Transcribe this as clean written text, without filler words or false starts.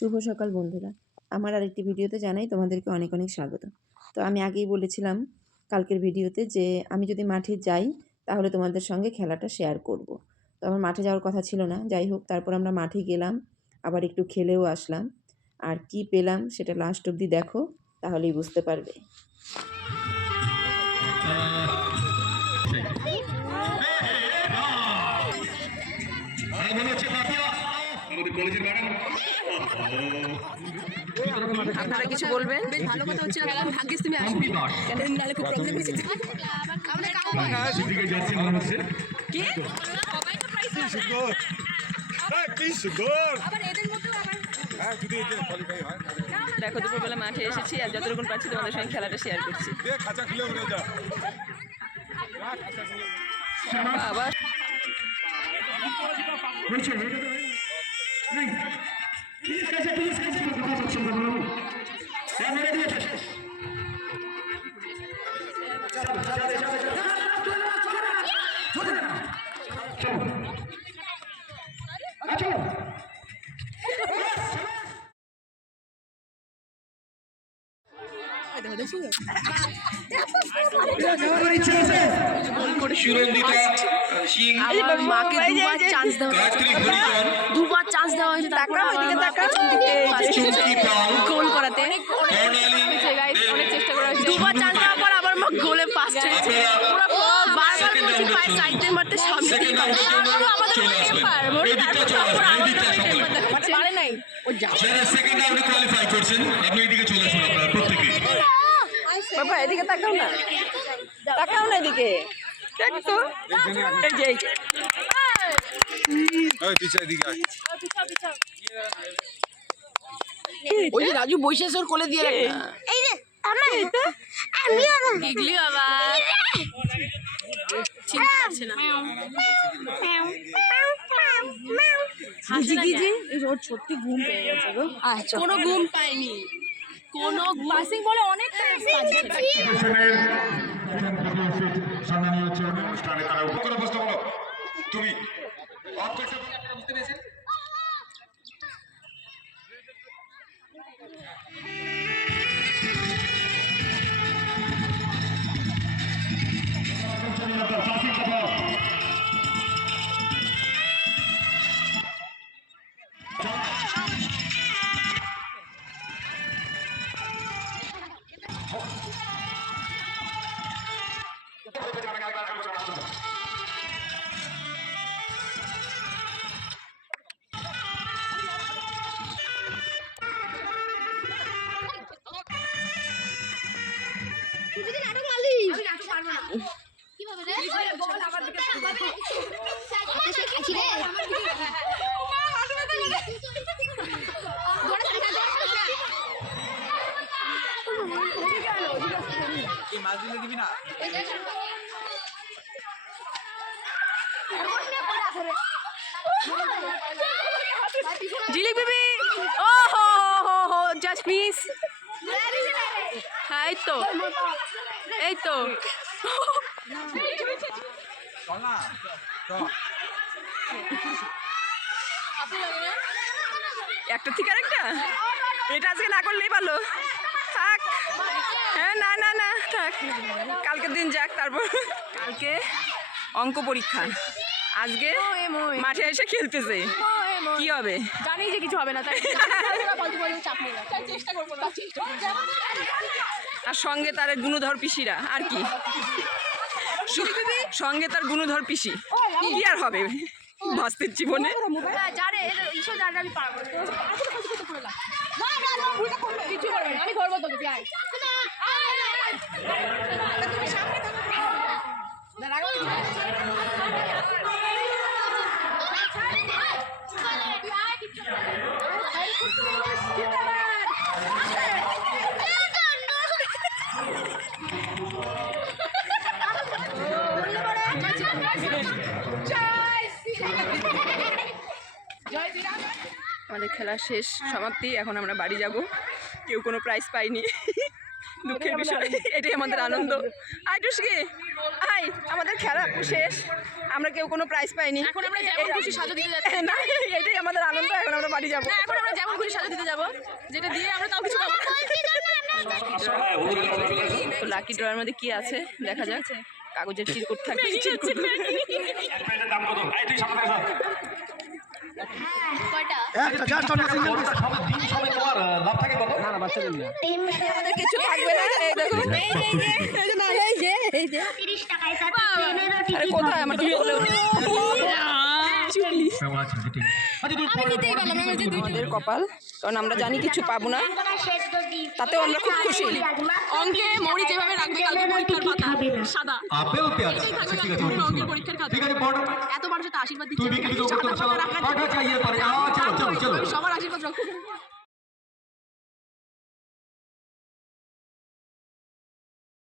শুভ সকাল বন্ধুরা, আমার আরেকটি ভিডিওতে জানাই তোমাদেরকে অনেক অনেক স্বাগত। তো আমি আগেই বলেছিলাম কালকের ভিডিওতে যে আমি যদি মাঠে যাই তাহলে তোমাদের সঙ্গে খেলাটা শেয়ার করব। তো আমার মাঠে যাওয়ার কথা ছিল না, যাই হোক তারপর আমরা মাঠে গেলাম, আবার একটু খেলেও আসলাম। আর কি পেলাম সেটা লাস্ট অবধি দেখো, তাহলেই বুঝতে পারবে। আপনারা কিছু বলবেন? বেশ ভালো কথা হচ্ছে, ভাগ্যিস তুমি আসবে, কেন নালে খুব প্রবলেম হয়েছে। সেদিকে যাচ্ছে মনে হচ্ছে কি সবাই তো প্রাইস আবার এদের মধ্যেও আবার দেখো দুপুরবেলা মাঠে এসেছি আর যতটুকু পাচ্ছি তোমাদের সঙ্গে খেলাটা শেয়ার করছি। আবার মাকে দুবার চান্স দেওয়া হয়েছে, গোল করাতে অনেক চেষ্টা করা হয়েছে। দুবার চান্স দেওয়ার পর আবার মা গোলে ফার্স্ট হয়েছে। বারবার বলছি পায়ে সাইডে মারতে, সামনে পারে নাই। বাবা এদিকে তাকাও না, তাকাও না এদিকে, দেখো এই যে ওই যে রাজু বসে ওর কোলে দিয়ে রাখা। এই যে আমার আমিও না গিগলি বাবা চিনতে পারছে না। হাসি গিজি ওর সত্যি ঘুম পেয়ে গেছে গো। আচ্ছা কোনো ঘুম পাইনি, কোনো পাসিং বলে অনেক সম্মানীয় চেয়ারম্যান অনুষ্ঠানে তারা উপকরণ উপস্থাপন তুমি বুঝতে পেরেছেন। জিলিক বেবি, ও হো হো হো জাস্ট মিস। হ্যাঁ এই তো, এই তো একটা ঠিক আরেকটা, এটা আজকে না করলেই ভালো থাক। হ্যাঁ না না না থাক, কালকের দিন যাক। তারপর কালকে অঙ্ক পরীক্ষা, আজকে মাঠে এসে খেলতেছে, কি হবে জানি যে কিছু হবে না, তাই চাপ নেই না, তাই চেষ্টা করবো না। আর সঙ্গে তার গুণধর পিসিরা, আর কি সঙ্গে তার গুণধর পিসি, কি আর হবে ভাস্তির জীবনে। আমি পারবো কিছু করবে না, আমি ধরবো তোকে। আমাদের খেলা শেষ, সমাপ্তি। এখন আমরা বাড়ি যাব, কেউ কোনো প্রাইজ পাইনি। দুঃখের বিষয়, এটাই আমাদের আনন্দ। আই টুসকি, আই, আমাদের খেলা শেষ, আমরা কেউ কোনো প্রাইজ পাইনি। এখন আমরা যেমন খুশি সাজা দিতে যাচ্ছি না, এটাই আমাদের আনন্দ। এখন আমরা বাড়ি যাবো। এখন আমরা যেমন খুশি সাজা দিতে যাবো, যেটা দিয়ে আমরা তাও কিছু পাবো। তো লাকি ড্রয়ের মধ্যে কি আছে দেখা যাক। কাগজের চিরকুট থাকবে, চিরকুট। দাম কত? এই তুই সামনে দেখা। লাভ থাকে কত? আমাদের কিছু থাকবে না। এই দেখো, আরে কোথায় আমার তো বলে আমাদের কপাল, কারণ আমরা জানি কিছু পাবো না, তাতেও আমরা খুব খুশি। অঙ্কে মৌরি যেভাবে রাখবে কালকে পরীক্ষার পাতা সাদা, আপেল পেঁয়াজ ঠিক আছে অঙ্কের পরীক্ষার খাতা। ঠিক আছে পড়। এত মানুষ তো আশীর্বাদ তুই দিচ্ছে, বিক্রি করতে চলো পাঠা চাইয়ে পারে। চলো চলো চলো সবার আশীর্বাদ রাখো।